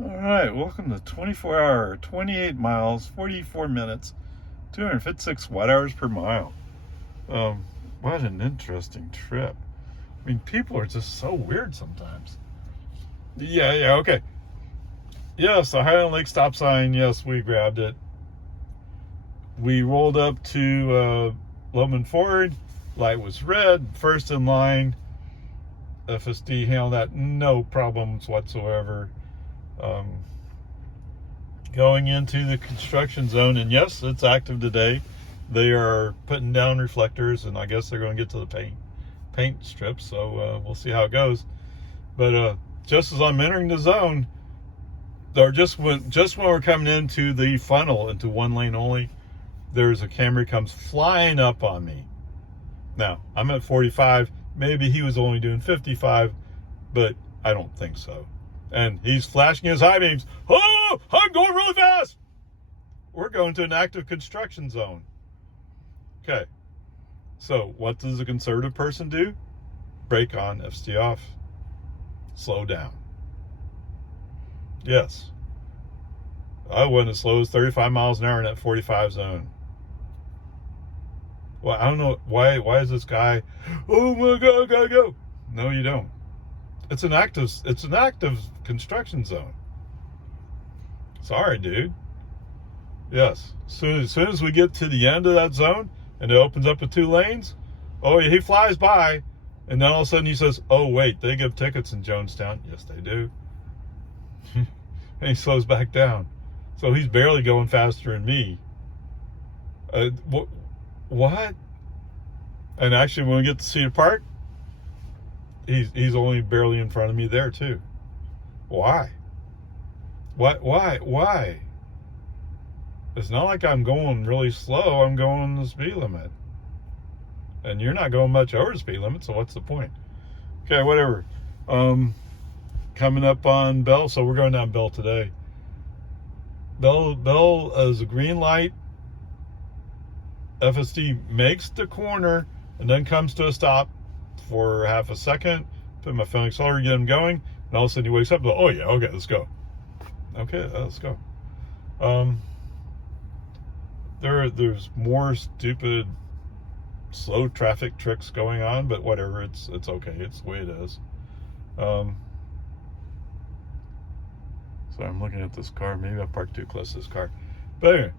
All right, welcome to 24-hour, 28 miles, 44 minutes, 256 watt hours per mile. What an interesting trip. I mean, people are just so weird sometimes. Yeah, okay. Yes, the Highland Lake stop sign, yes, we grabbed it. We rolled up to Loman Ford. Light was red, first in line. FSD handled that, no problems whatsoever. Going into the construction zone, and yes, it's active today. They are putting down reflectors, and I guess they're going to get to the paint strips, so we'll see how it goes. But just as I'm entering the zone, or just when we're coming into the funnel into one lane only, there's a Camry comes flying up on me. Now, I'm at 45. Maybe he was only doing 55, but I don't think so. And he's flashing his high beams. Oh, I'm going really fast. We're going to an active construction zone. Okay. So what does a conservative person do? Brake on, FSD off. Slow down. Yes. I went as slow as 35 miles an hour in that 45 zone. Well, I don't know why is this guy, oh my God, I gotta go. No, you don't. It's an active construction zone. Sorry, dude. Yes. As soon as we get to the end of that zone and it opens up with 2 lanes, oh, he flies by, and then all of a sudden he says, oh, wait, they give tickets in Jonestown. Yes, they do. And he slows back down. So he's barely going faster than me. What? And actually, when we get to Cedar Park, he's only barely in front of me there too. Why? Why? It's not like I'm going really slow. I'm going the speed limit. And you're not going much over the speed limit, so what's the point? Okay, whatever. Coming up on Bell, so we're going down Bell today. Bell is a green light. FSD makes the corner and then comes to a stop for half a second. Put my foot on the accelerator, get him going, and all of a sudden he wakes up and goes, oh yeah, okay, let's go. Okay, let's go. There's more stupid slow traffic tricks going on, but whatever, it's okay. It's the way it is. So I'm looking at this car. Maybe I parked too close to this car. But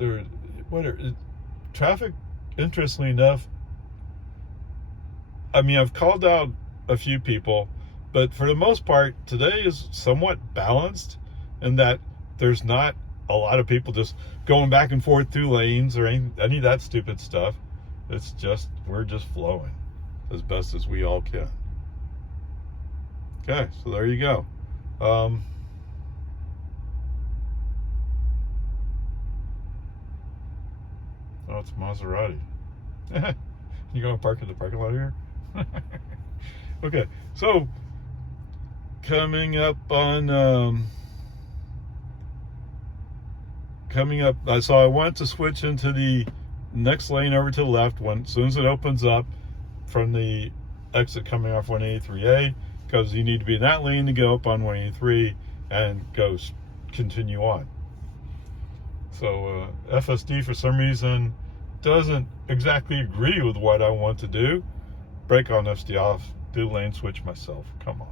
anyway, traffic, interestingly enough, I mean, I've called out a few people, but for the most part, today is somewhat balanced in that there's not a lot of people just going back and forth through lanes or any of that stupid stuff. It's just, we're just flowing as best as we all can. Okay, so there you go. Oh, it's Maserati. You going to park in the parking lot here? Okay, so coming up, so I want to switch into the next lane over to the left as soon as it opens up from the exit coming off 183A, because you need to be in that lane to go up on 183 and continue on. So FSD for some reason doesn't exactly agree with what I want to do. Brake on, FSD off, do lane switch myself. Come on.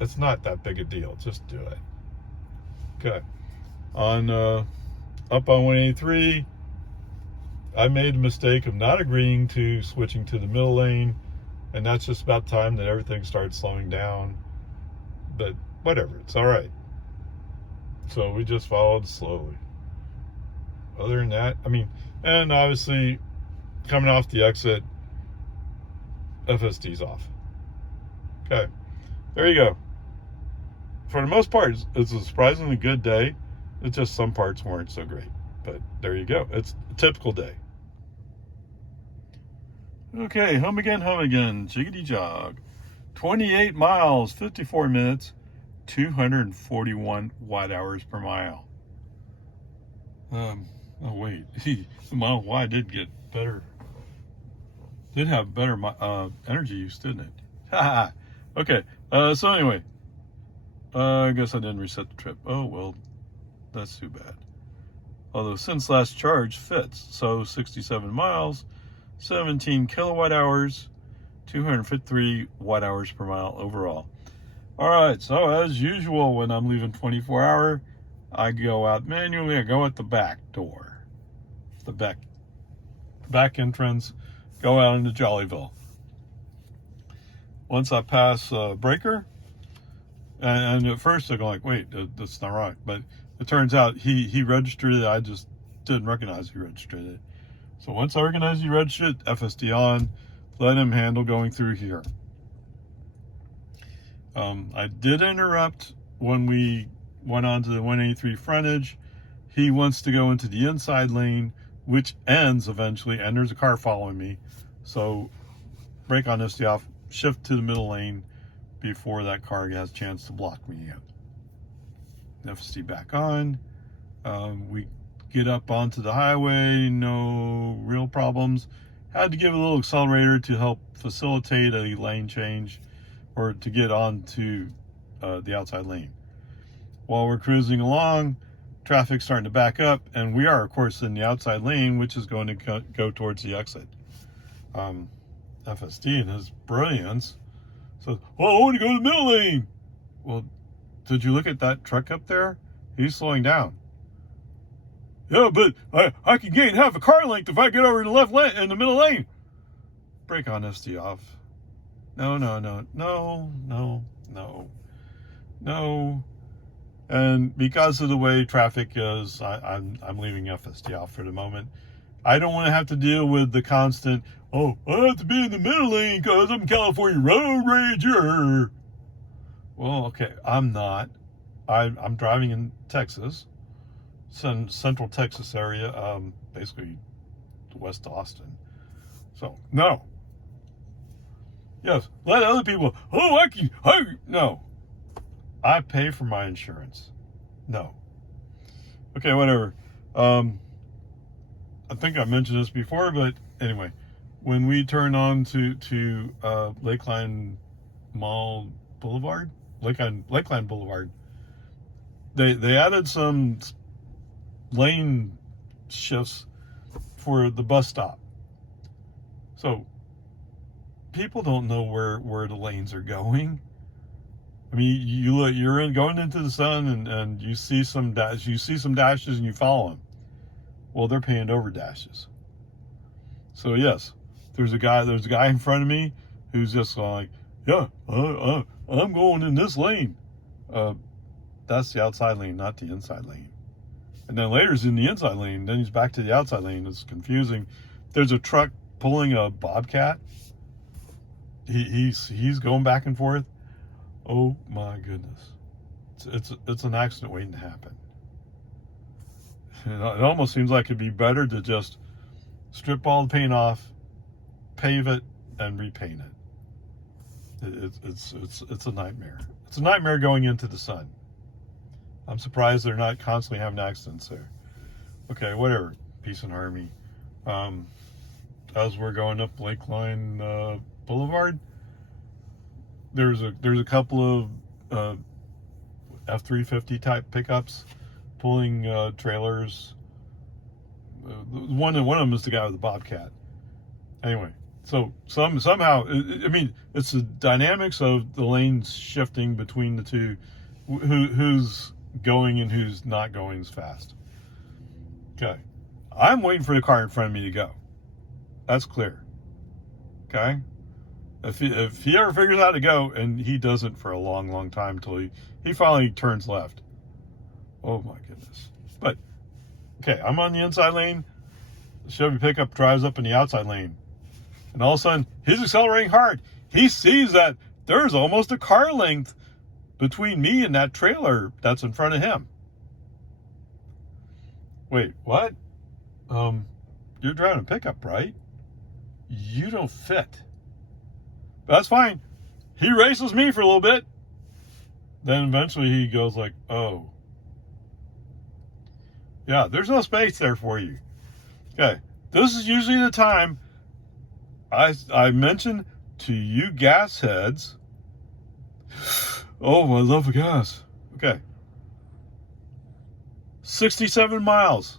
It's not that big a deal. Just do it. Okay. Up on 183, I made a mistake of not agreeing to switching to the middle lane, and that's just about time that everything started slowing down. But whatever, it's all right. So we just followed slowly. Other than that, I mean, and obviously coming off the exit, FSD's off. Okay, there you go. For the most part, it's a surprisingly good day. It's just some parts weren't so great, but there you go. It's a typical day. Okay, home again, jiggity jog. 28 miles, 54 minutes, 241 watt hours per mile. Oh wait, the Model Y did get better. Did have better energy use, didn't it? Okay, so anyway, I guess I didn't reset the trip. Oh, well, that's too bad. Although since last charge fits, so 67 miles, 17 kilowatt hours, 253 watt hours per mile overall. All right, so as usual, when I'm leaving 24 hour, I go out manually. I go at the back door, the back entrance, go out into Jollyville. Once I pass Breaker, and at first I go like, wait, that's not right. But it turns out he registered it. I just didn't recognize he registered it. So once I recognize he registered it, FSD on, let him handle going through here. I did interrupt when we went on to the 183 frontage. He wants to go into the inside lane, which ends eventually, and there's a car following me. So brake on FSD off, shift to the middle lane before that car has a chance to block me in. FSD back on. We get up onto the highway, no real problems. Had to give a little accelerator to help facilitate a lane change or to get onto the outside lane. While we're cruising along, traffic's starting to back up, and we are, of course, in the outside lane, which is going to go towards the exit. FSD, in his brilliance, says, "Oh, I want to go to the middle lane." Well, did you look at that truck up there? He's slowing down. Yeah, but I can gain half a car length if I get over to the left lane in the middle lane. Brake on FSD off. No. And because of the way traffic is, I'm leaving FSD off for the moment. I don't want to have to deal with the constant, oh, I have to be in the middle lane because I'm California road ranger. Well, okay, I'm not. I'm driving in Texas, central Texas area, basically West Austin. So, no. Yes, let other people, no. I pay for my insurance. No. Okay, whatever. I think I mentioned this before, but anyway, when we turn on to Lakeline Mall Boulevard, Lakeline Boulevard, they added some lane shifts for the bus stop. So people don't know where the lanes are going. I mean, you're going into the sun and you see some dashes and you follow them. Well, they're paying over dashes. So yes, there's a guy in front of me who's just like, yeah, I'm going in this lane. That's the outside lane, not the inside lane. And then later he's in the inside lane. Then he's back to the outside lane. It's confusing. There's a truck pulling a Bobcat. He's going back and forth. Oh my goodness, it's an accident waiting to happen. It almost seems like it'd be better to just strip all the paint off, pave it, and repaint it. It's a nightmare. It's a nightmare going into the sun. I'm surprised they're not constantly having accidents there. Okay, whatever. Peace and harmony. As we're going up Lakeline Boulevard, there's a couple of F-350 type pickups pulling trailers. One of them is the guy with the Bobcat. Anyway, so somehow, I mean, it's the dynamics of the lanes shifting between the two, who's going and who's not going as fast. Okay, I'm waiting for the car in front of me to go. That's clear. Okay, if he ever figures out to go, and he doesn't for a long time until he finally turns left. Oh my goodness. But okay, I'm on the inside lane. The Chevy pickup drives up in the outside lane, and all of a sudden he's accelerating hard. He sees that there's almost a car length between me and that trailer that's in front of him. Wait, what? You're driving a pickup, right? You don't fit. But that's fine. He races me for a little bit. Then eventually he goes like, oh. Yeah, there's no space there for you. Okay, this is usually the time I mentioned to you gas heads, oh, I love gas. Okay. 67 miles.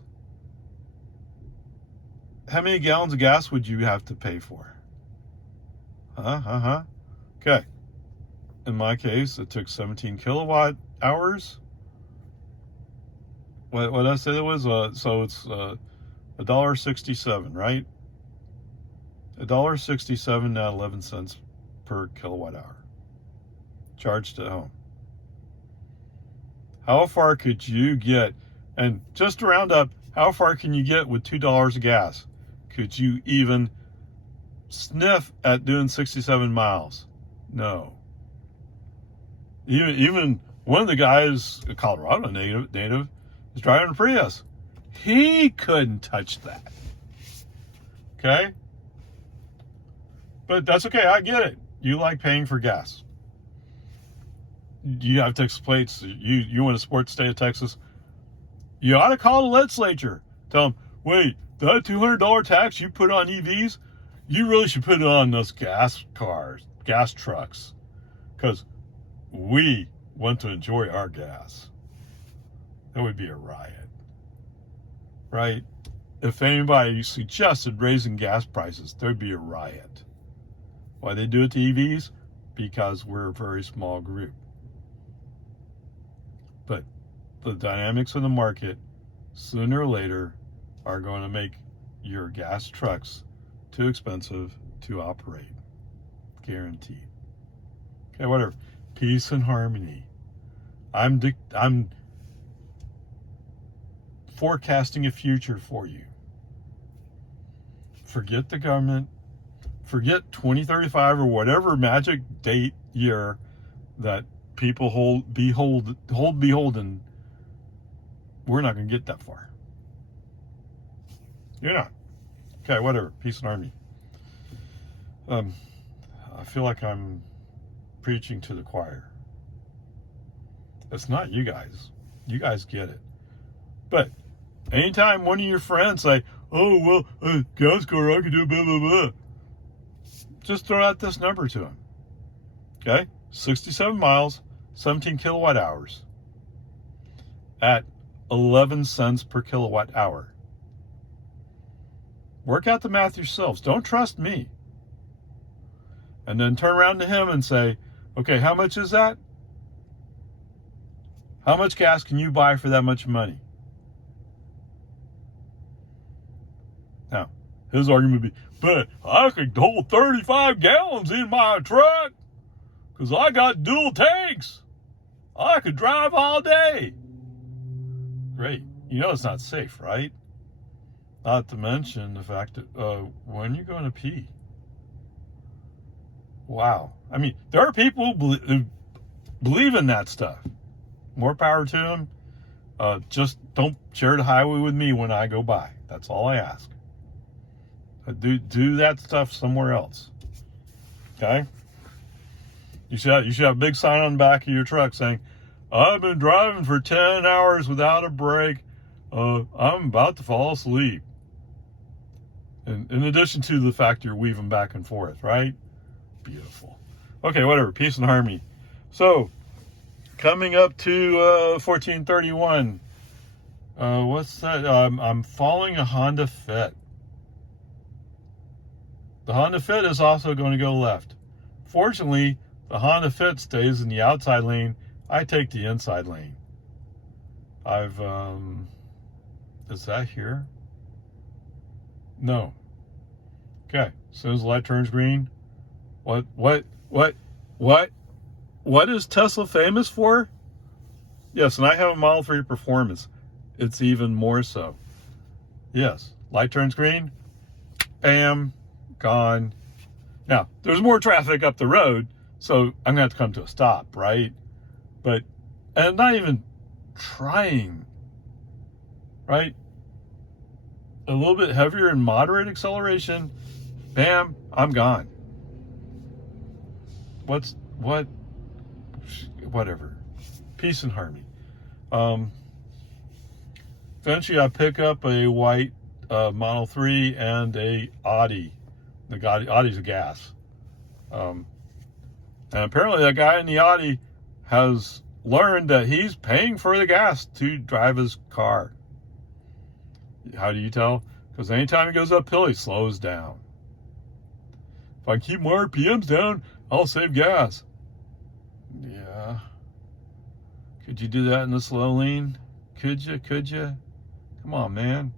How many gallons of gas would you have to pay for? Okay. In my case, it took 17 kilowatt hours. What did I say that was? So it's $1.67, right? $1.67, now 11 cents per kilowatt hour. Charged at home. How far could you get? And just to round up, how far can you get with $2 of gas? Could you even sniff at doing 67 miles? No. Even one of the guys, a Colorado native, is driving a Prius. He couldn't touch that. Okay? But that's okay. I get it. You like paying for gas. You have Texas plates. You want to support the state of Texas. You ought to call the legislature. Tell them, wait, that $200 tax you put on EVs, you really should put it on those gas cars, gas trucks, because we want to enjoy our gas. That would be a riot, right? If anybody suggested raising gas prices, there'd be a riot. Why they do it to EVs? Because we're a very small group. But the dynamics of the market, sooner or later, are going to make your gas trucks too expensive to operate. Guaranteed. Okay, whatever. Peace and harmony. I'm forecasting a future for you. Forget the government. Forget 2035 or whatever magic date year that people hold beholden. We're not going to get that far. You're not. Okay, whatever. Peace and harmony. I feel like I'm preaching to the choir. It's not you guys. You guys get it. But anytime one of your friends say, oh, well, gas car, I can do blah, blah, blah. Just throw out this number to them. Okay? 67 miles, 17 kilowatt hours at 11 cents per kilowatt hour. Work out the math yourselves. Don't trust me. And then turn around to him and say, okay, how much is that? How much gas can you buy for that much money? Now, his argument would be, but I could hold 35 gallons in my truck because I got dual tanks. I could drive all day. Great. You know it's not safe, right? Not to mention the fact that when you're going to pee. Wow. I mean, there are people who believe in that stuff. More power to them. Just don't share the highway with me when I go by. That's all I ask. Do that stuff somewhere else. Okay? You should have a big sign on the back of your truck saying, I've been driving for 10 hours without a break. I'm about to fall asleep. And in addition to the fact you're weaving back and forth, right? Beautiful. Okay, whatever. Peace and harmony. So, coming up to 1431. What's that? I'm following a Honda Fit. The Honda Fit is also going to go left. Fortunately, the Honda Fit stays in the outside lane. I take the inside lane. Is that here? No. Okay, as soon as the light turns green, what is Tesla famous for? Yes, and I have a Model 3 Performance. It's even more so. Yes, light turns green, bam, gone. Now, there's more traffic up the road, so I'm going to have to come to a stop, right? But, and I'm not even trying, right? A little bit heavier and moderate acceleration, bam, I'm gone. Whatever. Peace and harmony. Eventually I pick up a white Model 3 and a Audi. The Audi's a gas. And apparently that guy in the Audi has learned that he's paying for the gas to drive his car. How do you tell? Because anytime he goes uphill, he slows down. If I keep my RPMs down, I'll save gas. Yeah. Could you do that in the slow lane? Could you? Come on, man.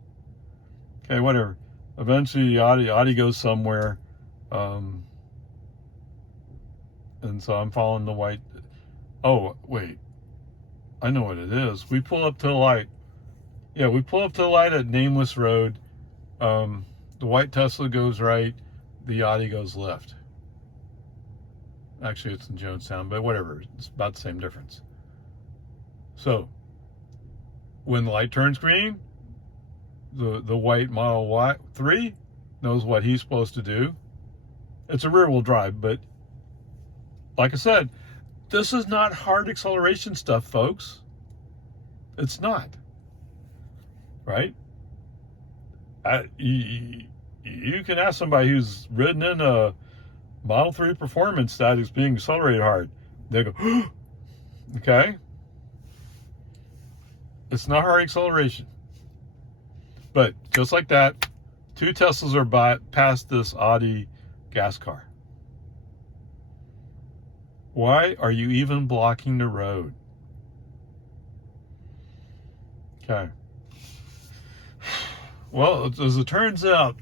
Okay, whatever. Eventually, the Audi goes somewhere. And so I'm following the white. Oh, wait. I know what it is. We pull up to the light. Yeah, we pull up to the light at Nameless Road. The white Tesla goes right. The Audi goes left. Actually, it's in Jonestown, but whatever. It's about the same difference. So, when the light turns green, the white Model 3 knows what he's supposed to do. It's a rear-wheel drive, but like I said, this is not hard acceleration stuff, folks. It's not. Right? You can ask somebody who's ridden in a Model 3 Performance that is being accelerated hard. They go, okay? It's not hard acceleration. But just like that, 2 Teslas are past this Audi gas car. Why are you even blocking the road? Okay. Well, as it turns out,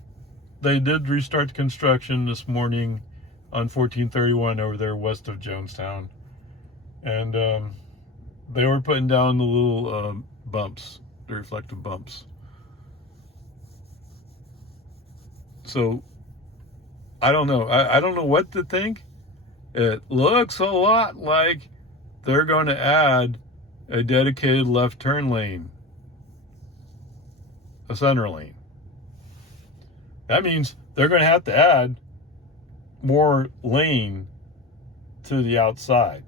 they did restart the construction this morning on 1431 over there west of Jonestown. And they were putting down the little bumps, the reflective bumps. So, I don't know. I don't know what to think. It looks a lot like they're going to add a dedicated left turn lane, a center lane. That means they're going to have to add more lane to the outside.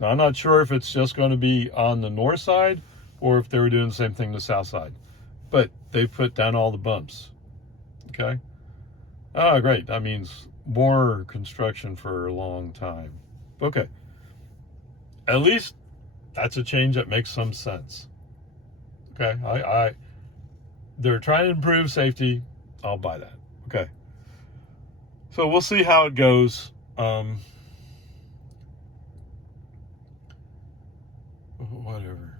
Now, I'm not sure if it's just going to be on the north side or if they were doing the same thing the south side. But they put down all the bumps. Okay? Oh, great. That means more construction for a long time. Okay. At least that's a change that makes some sense. Okay? They're trying to improve safety. I'll buy that. Okay. So we'll see how it goes. Whatever.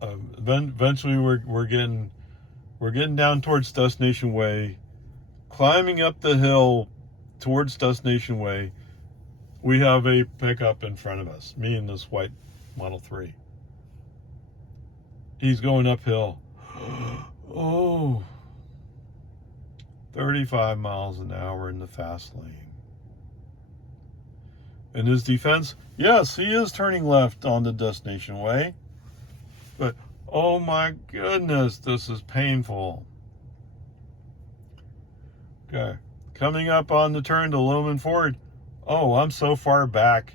Eventually, we're getting down towards Destination Way, climbing up the hill towards Destination Way. We have a pickup in front of us. Me and this white Model 3. He's going uphill. Oh. 35 miles an hour in the fast lane. In his defense, yes, he is turning left on the Destination Way. But, oh my goodness, this is painful. Okay. Coming up on the turn to Loman Ford. Oh, I'm so far back.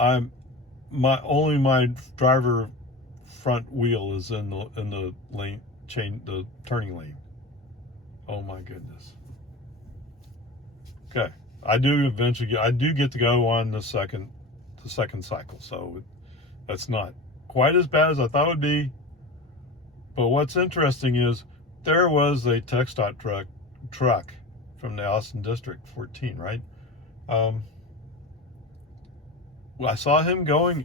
Only my driver front wheel is in the lane the turning lane. Oh my goodness. Okay. I do get to go on the second cycle, so that's not quite as bad as I thought it would be. But what's interesting is there was a TxDOT truck from the Austin District 14, right? I saw him going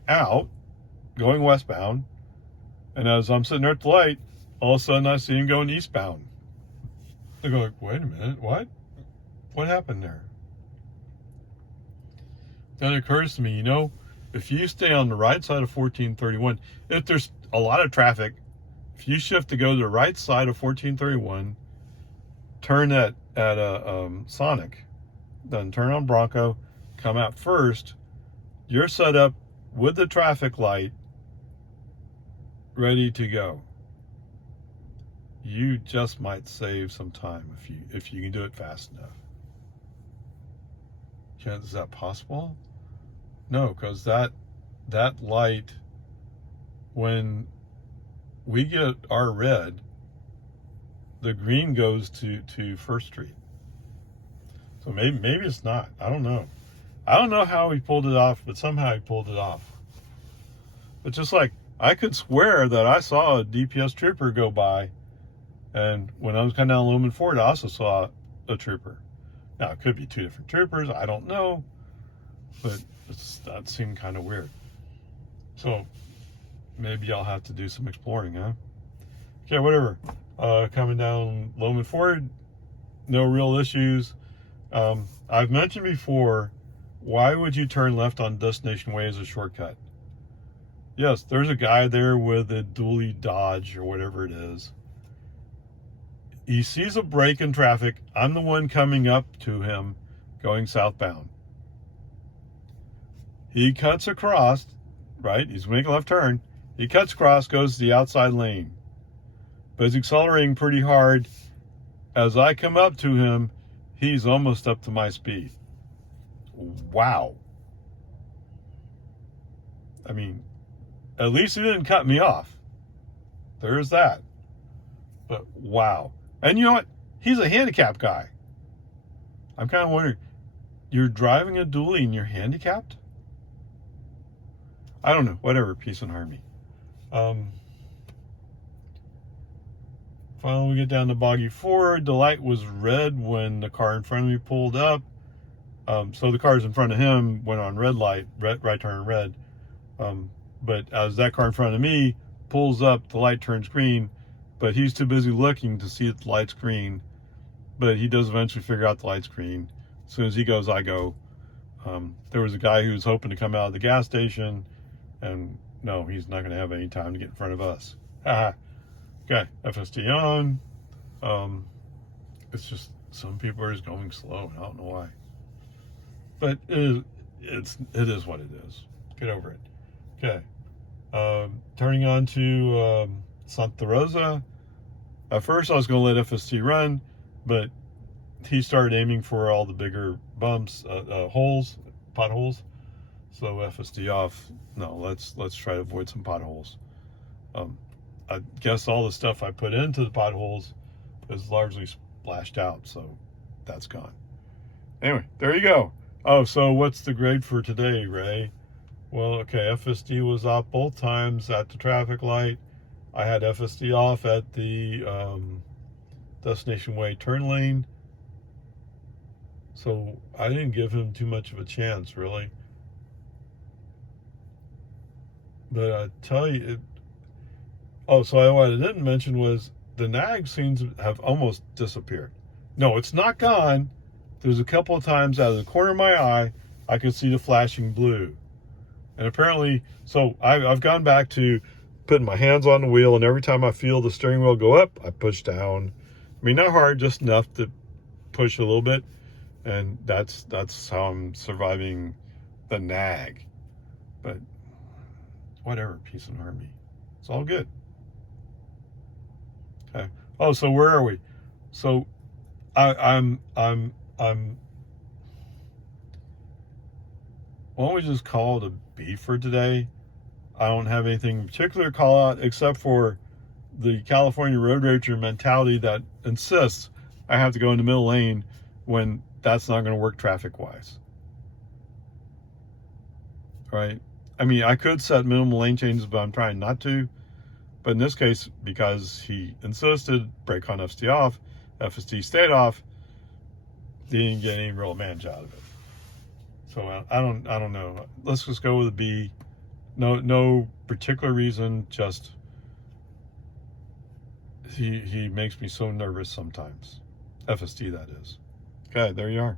westbound, and as I'm sitting there at the light, all of a sudden I see him going eastbound. I go like, wait a minute, what? What happened there? Then it occurs to me, if you stay on the right side of 1431, if there's a lot of traffic, if you shift to go to the right side of 1431, turn at Sonic, then turn on Bronco, come out first, you're set up with the traffic light ready to go. You just might save some time if you can do it fast enough. Is that possible? No, because that light, when we get our red, the green goes to First Street. So maybe it's not. I don't know. I don't know how he pulled it off, but somehow he pulled it off. But just like, I could swear that I saw a DPS trooper go by, and when I was coming down Lumen Ford, I also saw a trooper. Now, it could be two different troopers. I don't know. But that seemed kind of weird. So maybe I'll have to do some exploring, huh? Okay, whatever. Coming down Loman Ford, no real issues. I've mentioned before, why would you turn left on Destination Way as a shortcut? Yes, there's a guy there with a dually Dodge or whatever it is. He sees a break in traffic. I'm the one coming up to him going southbound. He cuts across, right? He's making a left turn. He cuts across, goes to the outside lane. But he's accelerating pretty hard. As I come up to him, he's almost up to my speed. Wow. I mean, at least he didn't cut me off. There's that. But wow. And you know what? He's a handicapped guy. I'm kind of wondering, you're driving a dually and you're handicapped? I don't know. Whatever. Peace and harmony. Finally, we get down to Boggy Ford. The light was red when the car in front of me pulled up. So the cars in front of him went on red light, right turn red. But as that car in front of me pulls up, the light turns green. But he's too busy looking to see if the light's green. But he does eventually figure out the light's green. As soon as he goes, I go. There was a guy who was hoping to come out of the gas station. And no, he's not going to have any time to get in front of us. Okay, FSD on. It's just some people are just going slow, and I don't know why. But it is what it is. Get over it. Okay. Turning on to Santa Rosa. At first, I was going to let FST run, but he started aiming for all the bigger bumps, holes, potholes. So FSD off. No, let's try to avoid some potholes. I guess all the stuff I put into the potholes is largely splashed out, so that's gone. Anyway, there you go. Oh, so what's the grade for today, Ray? Well, okay, FSD was off both times at the traffic light. I had FSD off at the Destination Way turn lane. So I didn't give him too much of a chance, really. But I tell you, so what I didn't mention was the nag seems to have almost disappeared. No, it's not gone. There's a couple of times out of the corner of my eye, I could see the flashing blue. And apparently, so I've gone back to putting my hands on the wheel, and every time I feel the steering wheel go up, I push down. I mean, not hard, just enough to push a little bit. And that's how I'm surviving the nag. But whatever, peace and harmony. It's all good. Okay. Oh, so where are we? So I'm why don't we just call it a B for today? I don't have anything in particular to call out except for the California road rager mentality that insists I have to go in the middle lane when that's not going to work traffic wise. Right? I mean, I could set minimal lane changes, but I'm trying not to. But in this case, because he insisted, brake on FSD off, FSD stayed off, he didn't get any real advantage out of it. So I don't know. Let's just go with a B. No particular reason, just he makes me so nervous sometimes. FSD, that is. Okay, there you are.